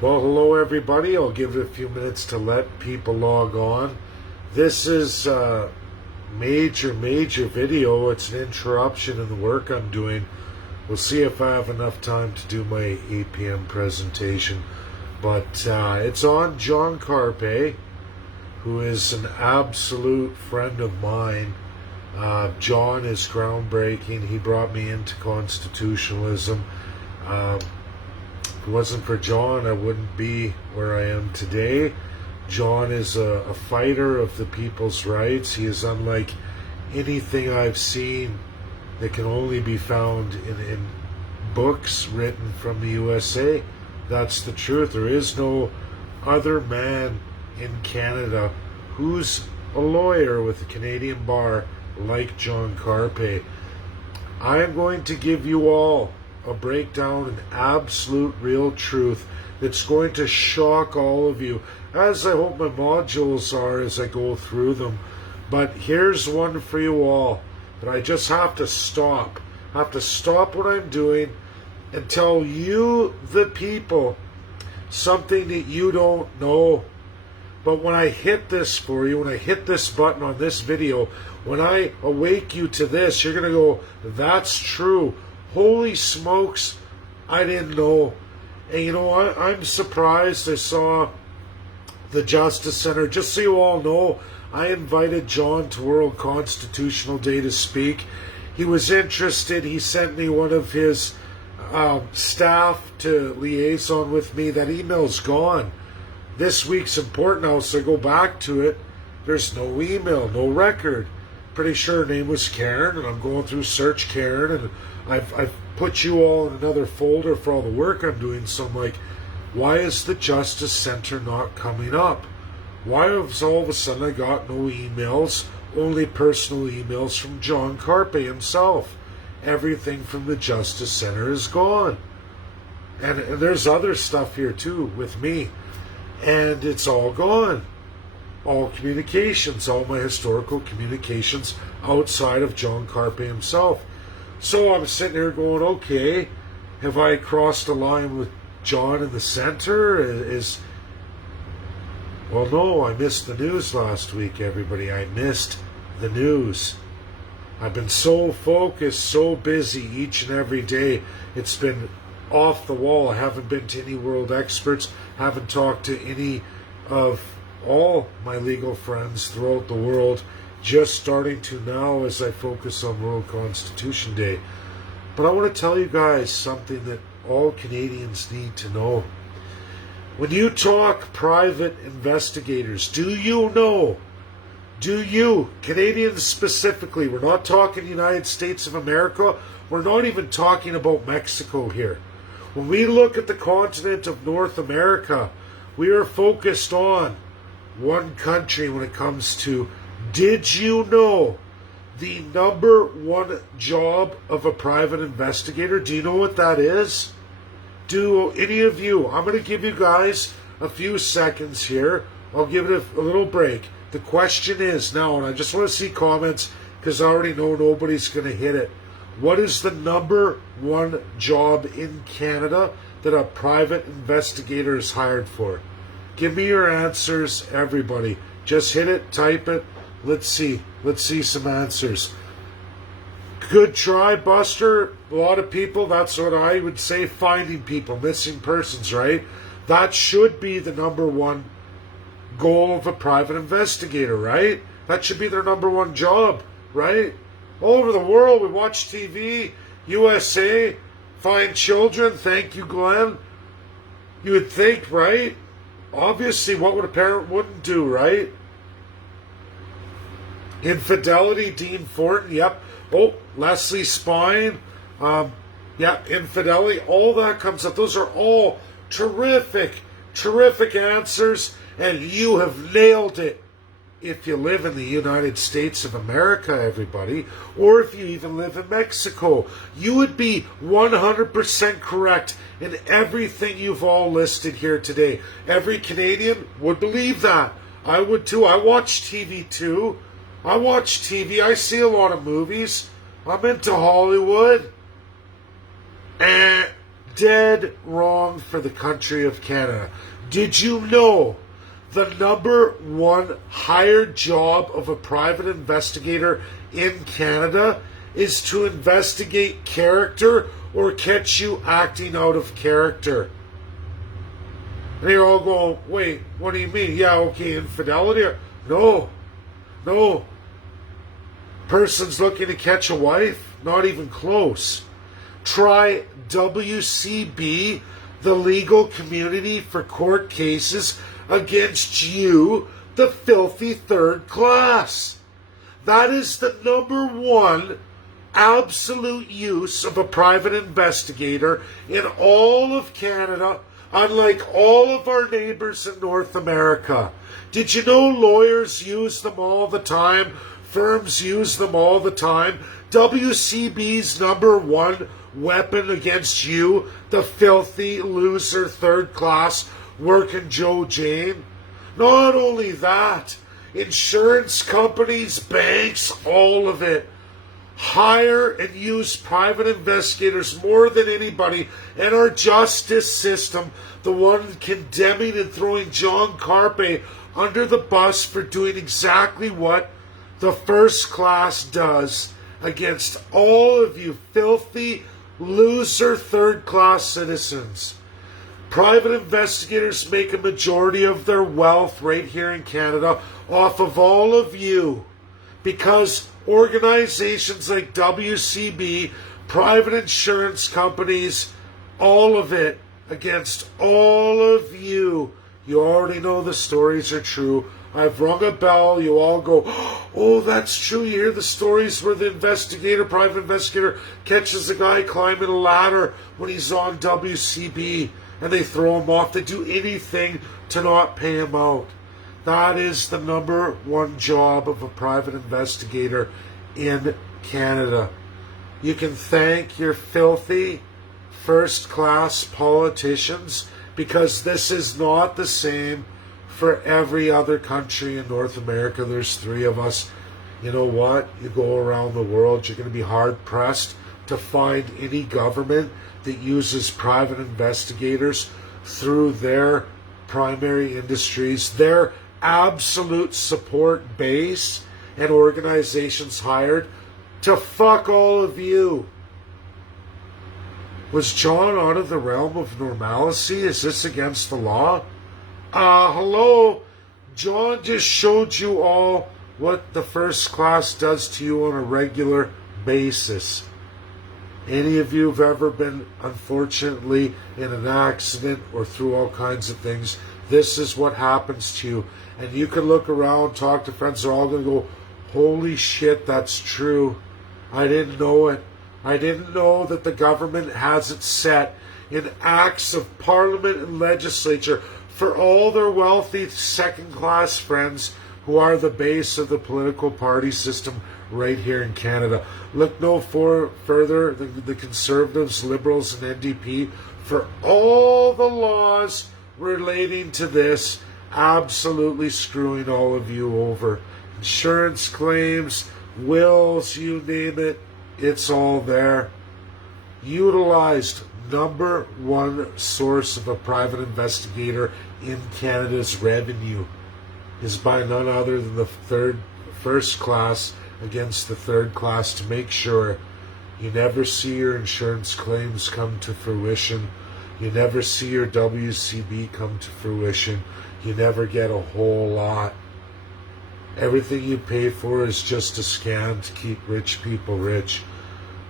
Well, hello everybody. I'll give it a few minutes to let people log on. This is a major video. It's an interruption in the work I'm doing. We'll see if I have enough time to do my 8 p.m. presentation. But it's on John Carpe, who is an absolute friend of mine. John is groundbreaking. He brought me into constitutionalism. If it wasn't for John, I wouldn't be where I am today. John is a fighter of the people's rights. He is unlike anything I've seen that can only be found in books written from the USA. That's the truth. There is no other man in Canada who's a lawyer with a Canadian bar like John Carpe. I am going to give you all a breakdown, an absolute real truth that's going to shock all of you, as I hope my modules are as I go through them. But here's one for you all that I just have to stop. I have to stop what I'm doing and tell you, the people, something that you don't know. But when I hit this for you, when I hit this button on this video, when I awake you to this, you're going to go, that's true. Holy smokes, I didn't know. And you know, I'm surprised. I saw the Justice Center. Just so you all know, I invited John to World Constitutional Day to speak. He was interested. He sent me one of his staff to liaison with me. That email's gone. This week's important now, so I go back to it. There's no email, no record. Pretty sure her name was Karen, and I'm going through search Karen, and I've put you all in another folder for all the work I'm doing. So I'm like, why is the Justice Center not coming up? Why has all of a sudden I got no emails, only personal emails from John Carpe himself? Everything from the Justice Center is gone. And there's other stuff here too with me. And it's all gone. All communications, all my historical communications outside of John Carpe himself. So I'm sitting here going, okay, have I crossed a line with John in the center? Well, no, I missed the news last week, everybody. I missed the news. I've been so focused, so busy each and every day. It's been off the wall. I haven't been to any world experts, haven't talked to any of all my legal friends throughout the world, just starting to now as I focus on World Constitution Day. But I want to tell you guys something that all Canadians need to know. When you talk private investigators, do you know, Canadians specifically, we're not talking United States of America, we're not even talking about Mexico here. When we look at the continent of North America, we are focused on one country when it comes to, did you know the number one job of a private investigator? Do you know what that is? Do any of you? I'm going to give you guys a few seconds here. I'll give it a little break. The question is now, and I just want to see comments because I already know nobody's going to hit it. What is the number one job in Canada that a private investigator is hired for? Give me your answers, everybody. Just hit it, type it. Let's see some answers. Good try, Buster. A lot of people, that's what I would say, finding people, missing persons, right? That should be the number one goal of a private investigator, right? That should be their number one job, right? All over the world, we watch TV, USA, find children. Thank you, Glenn. You would think, right? Obviously, what would a parent wouldn't do, right? Infidelity, Dean Fortin, yep. Oh, Leslie Spine, yeah, infidelity, all that comes up. Those are all terrific answers, and you have nailed it. If you live in the United States of America, everybody, or if you even live in Mexico, you would be 100% correct in everything you've all listed here today. Every Canadian would believe that. I would too. I watch TV too. I watch TV. I see a lot of movies. I'm into Hollywood. dead wrong for the country of Canada. Did you know the number one hired job of a private investigator in Canada is to investigate character or catch you acting out of character? And you're all going, wait, what do you mean? Yeah, okay, infidelity? No. Person's looking to catch a wife? Not even close. Try WCB, the legal community for court cases against you, the filthy third class. That is the number one absolute use of a private investigator in all of Canada, unlike all of our neighbors in North America. Did you know lawyers use them all the time? Firms use them all the time. WCB's number one weapon against you, the filthy loser third class working Joe Jane. Not only that, insurance companies, banks, all of it hire and use private investigators more than anybody, and our justice system, the one condemning and throwing John Carpe under the bus for doing exactly what the first class does against all of you filthy loser third class citizens. Private investigators make a majority of their wealth right here in Canada off of all of you, because organizations like WCB, private insurance companies, all of it against all of you. You already know the stories are true. I've rung a bell. You all go, oh, that's true. You hear the stories where the private investigator catches a guy climbing a ladder when he's on WCB and they throw him off. They do anything to not pay him out. That is the number one job of a private investigator in Canada. You can thank your filthy first-class politicians, because this is not the same for every other country in North America. There's three of us. You know what? You go around the world, you're going to be hard-pressed to find any government that uses private investigators through their primary industries, their absolute support base, and organizations hired to fuck all of you. Was John out of the realm of normalcy? Is this against the law? Hello? John just showed you all what the first class does to you on a regular basis. Any of you have ever been, unfortunately, in an accident or through all kinds of things, this is what happens to you. And you can look around, talk to friends, they're all going to go, holy shit, that's true. I didn't know it. I didn't know that the government has it set in acts of parliament and legislature for all their wealthy second-class friends who are the base of the political party system right here in Canada. Look no further than the Conservatives, Liberals, and NDP for all the laws relating to this, absolutely screwing all of you over. Insurance claims, wills, you name it, it's all there. Utilized number one source of a private investigator in Canada's revenue is by none other than the first class against the third class, to make sure you never see your insurance claims come to fruition. You never see your WCB come to fruition. You never get a whole lot. Everything you pay for is just a scam to keep rich people rich.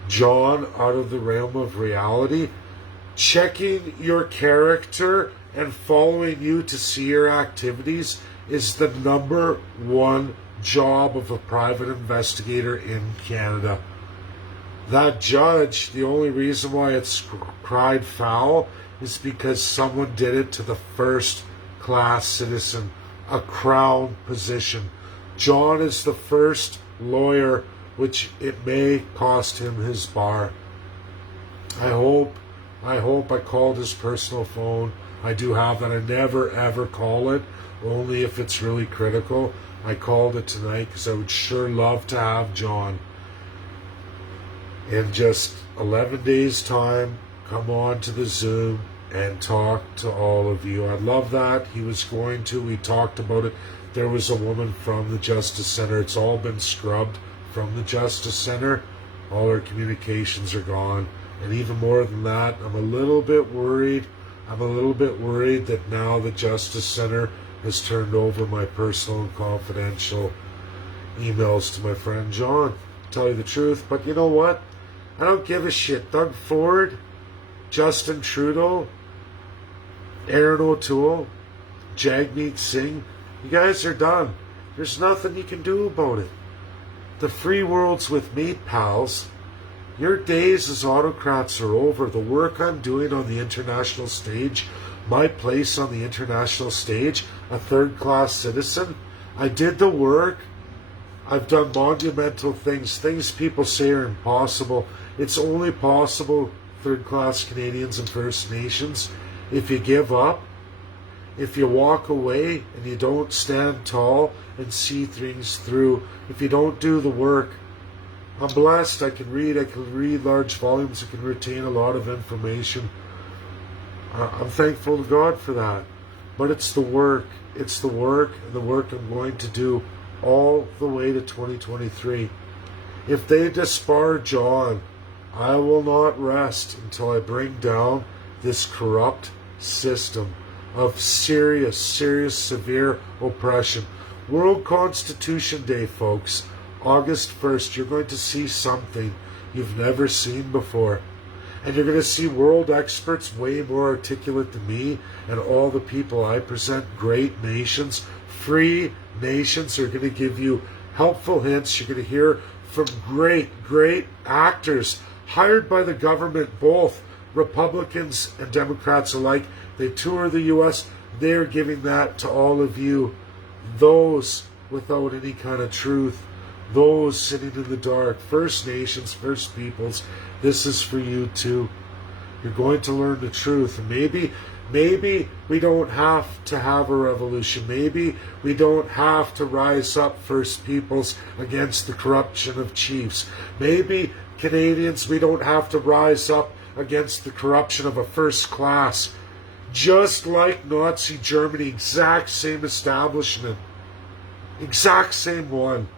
John, out of the realm of reality, checking your character and following you to see your activities is the number one job of a private investigator in Canada. That judge, the only reason why it's cried foul is because someone did it to the first class citizen, a crown position. John is the first lawyer, which it may cost him his bar. I hope I called his personal phone. I do have that. I never ever call it, only if it's really critical. I called it tonight because I would sure love to have John in just 11 days' time come on to the Zoom and talk to all of you. I love that. He was going to. We talked about it. There was a woman from the Justice Center. It's all been scrubbed from the Justice Center. All our communications are gone. And even more than that, I'm a little bit worried. That now the Justice Center has turned over my personal and confidential emails to my friend John. To tell you the truth. But you know what? I don't give a shit. Doug Ford, Justin Trudeau, Aaron O'Toole, Jagmeet Singh, you guys are done. There's nothing you can do about it. The free world's with me, pals. Your days as autocrats are over. The work I'm doing on the international stage, my place on the international stage, a third-class citizen, I did the work. I've done monumental things people say are impossible. It's only possible, third-class Canadians and First Nations, if you give up, if you walk away and you don't stand tall and see things through, if you don't do the work. I'm blessed. I can read large volumes. I can retain a lot of information. I'm thankful to God for that. But it's the work. It's the work, and the work I'm going to do all the way to 2023. If they disbar John, I will not rest until I bring down this corrupt system of serious, severe oppression. World Constitution Day, folks. August 1st, you're going to see something you've never seen before. And you're going to see world experts way more articulate than me and all the people I present, great nations, free nations, are going to give you helpful hints. You're going to hear from great actors hired by the government, both Republicans and Democrats alike. They tour the U.S. They're giving that to all of you, those without any kind of truth, those sitting in the dark, First Nations, First Peoples. This is for you too. You're going to learn the truth. And maybe we don't have to have a revolution. Maybe we don't have to rise up, First Peoples, against the corruption of chiefs. Maybe, Canadians, we don't have to rise up against the corruption of a first class. Just like Nazi Germany, exact same establishment, exact same one,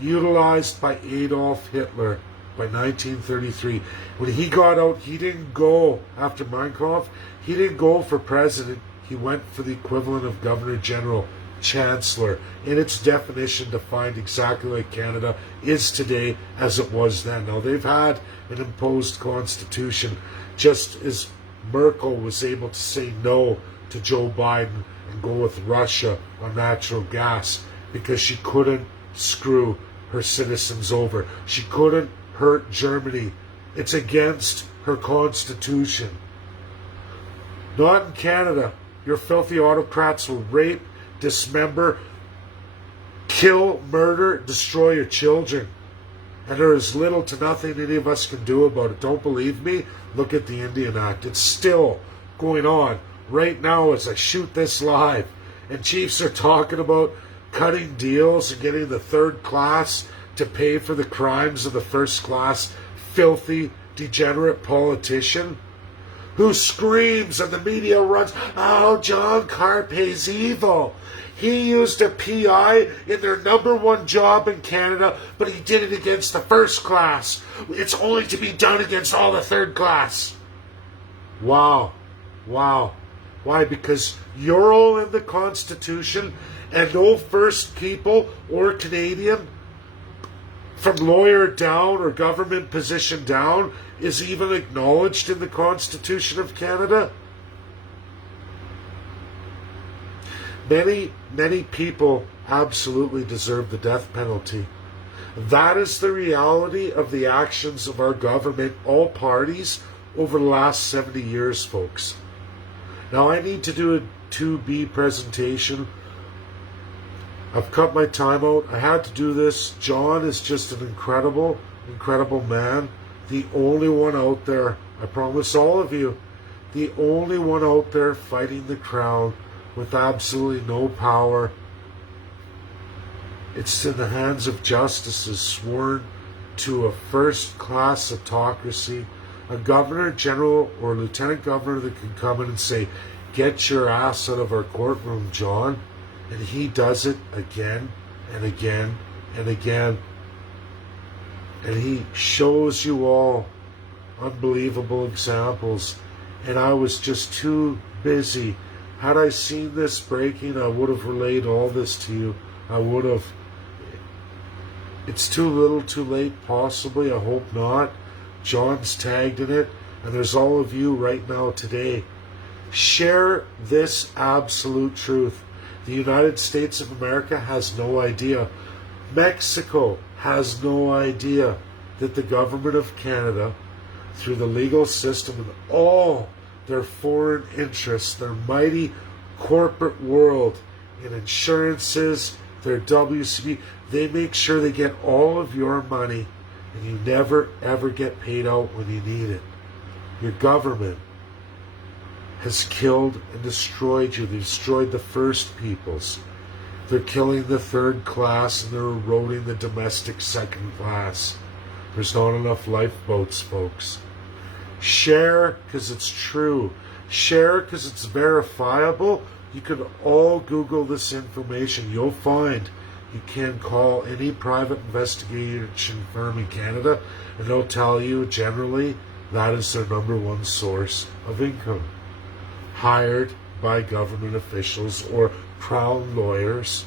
utilized by Adolf Hitler by 1933. When he got out, he didn't go after Mein Kampf. He didn't go for president. He went for the equivalent of Governor General, Chancellor, in its definition defined exactly like Canada is today as it was then. Now, they've had an imposed constitution, just as Merkel was able to say no to Joe Biden and go with Russia on natural gas because she couldn't screw her citizens over. She couldn't hurt Germany. It's against her constitution. Not in Canada. Your filthy autocrats will rape, dismember, kill, murder, destroy your children. And there is little to nothing any of us can do about it. Don't believe me? Look at the Indian Act. It's still going on right now as I shoot this live. And chiefs are talking about cutting deals and getting the third class to pay for the crimes of the first class filthy, degenerate politician who screams and the media runs, oh, John Carpay's evil. He used a PI in their number one job in Canada, but he did it against the first class. It's only to be done against all the third class. Wow. Why? Because you're all in the Constitution and no First People or Canadian from lawyer down or government position down is even acknowledged in the Constitution of Canada. Many people absolutely deserve the death penalty. That is the reality of the actions of our government, all parties, over the last 70 years, folks. Now, I need to do a 2B presentation. I've cut my time out. I had to do this. John is just an incredible man. The only one out there, I promise all of you, the only one out there fighting the crown with absolutely no power. It's in the hands of justices sworn to a first-class autocracy, a governor, general, or lieutenant governor that can come in and say, get your ass out of our courtroom, John. And he does it again and again and again. And he shows you all unbelievable examples. And I was just too busy. Had I seen this breaking, I would have relayed all this to you. I would have. It's too little too late, possibly. I hope not. John's tagged in it. And there's all of you right now today. Share this absolute truth. The United States of America has no idea. Mexico has no idea that the government of Canada, through the legal system and all their foreign interests, their mighty corporate world in insurances, their WCB, they make sure they get all of your money and you never ever get paid out when you need it. Your government has killed and destroyed you. They destroyed the First Peoples. They're killing the third class and they're eroding the domestic second class. There's not enough lifeboats, folks. Share because it's true. Share because it's verifiable. You can all Google this information. You'll find you can call any private investigation firm in Canada and they'll tell you generally that is their number one source of income. Hired by government officials or crown lawyers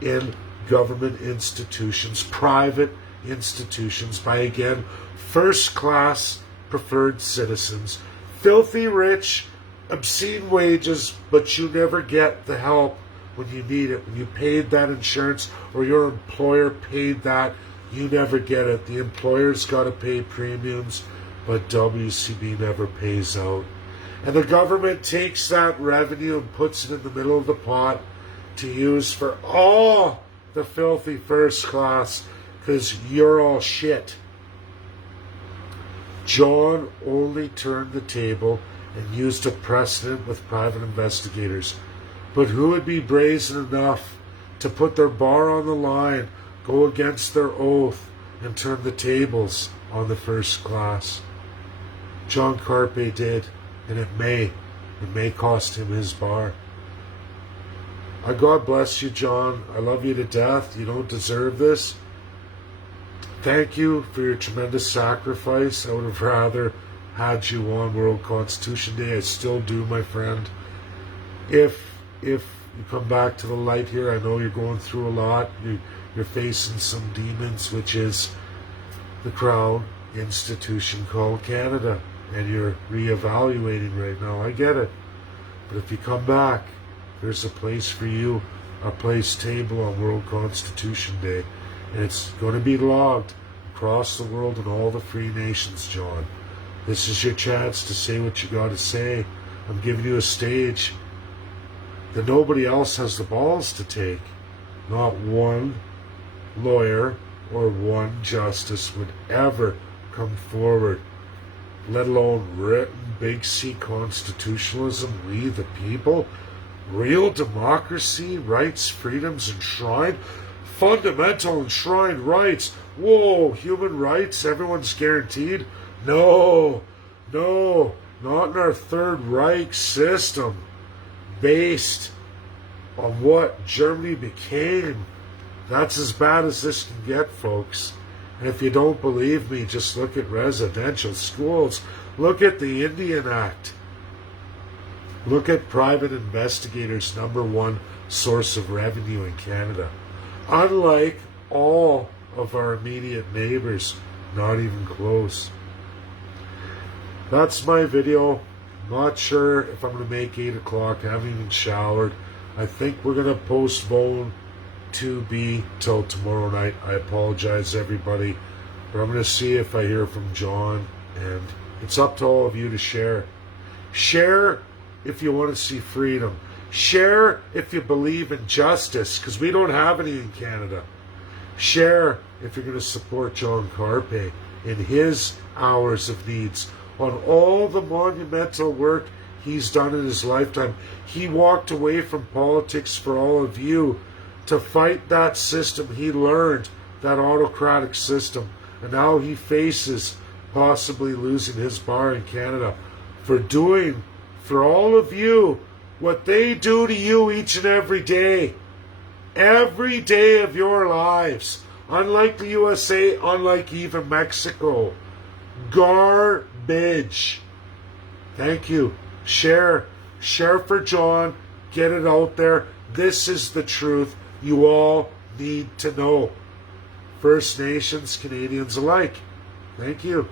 in government institutions, private institutions, by again first-class preferred citizens, filthy rich, obscene wages, but you never get the help when you need it. When you paid that insurance or your employer paid that, you never get it. The employer's got to pay premiums, but WCB never pays out. And the government takes that revenue and puts it in the middle of the pot to use for all the filthy first class because you're all shit. John only turned the table and used a precedent with private investigators. But who would be brazen enough to put their bar on the line, go against their oath, and turn the tables on the first class? John Carpe did. And it may cost him his bar. God bless you, John. I love you to death. You don't deserve this. Thank you for your tremendous sacrifice. I would have rather had you on World Constitution Day. I still do, my friend. If you come back to the light here, I know you're going through a lot. You're facing some demons, which is the crown institution called Canada. And you're reevaluating right now. I get it. But if you come back, there's a place for you, a place table on World Constitution Day. And it's going to be logged across the world in all the free nations, John. This is your chance to say what you got to say. I'm giving you a stage that nobody else has the balls to take. Not one lawyer or one justice would ever come forward, let alone written big C constitutionalism, we the people, real democracy, rights, freedoms enshrined, fundamental enshrined rights. Whoa, human rights, everyone's guaranteed? No, not in our Third Reich system, based on what Germany became. That's as bad as this can get, folks. And if you don't believe me, just look at residential schools. Look at the Indian Act. Look at private investigators' number one source of revenue in Canada. Unlike all of our immediate neighbors, not even close. That's my video. Not sure if I'm going to make 8 o'clock. I haven't even showered. I think we're going to postpone to be till tomorrow night. I apologize, everybody, but I'm going to see if I hear from John, and it's up to all of you to share. Share if you want to see freedom. Share if you believe in justice, because we don't have any in Canada. Share if you're going to support John Carpe in his hours of needs, on all the monumental work he's done in his lifetime. He walked away from politics for all of you to fight that system. He learned that autocratic system, and now he faces possibly losing his bar in Canada for doing for all of you what they do to you each and every day of your lives. Unlike the USA, unlike even Mexico. Garbage. Thank you. Share for John. Get it out there. This is the truth you all need to know. First Nations, Canadians alike. Thank you.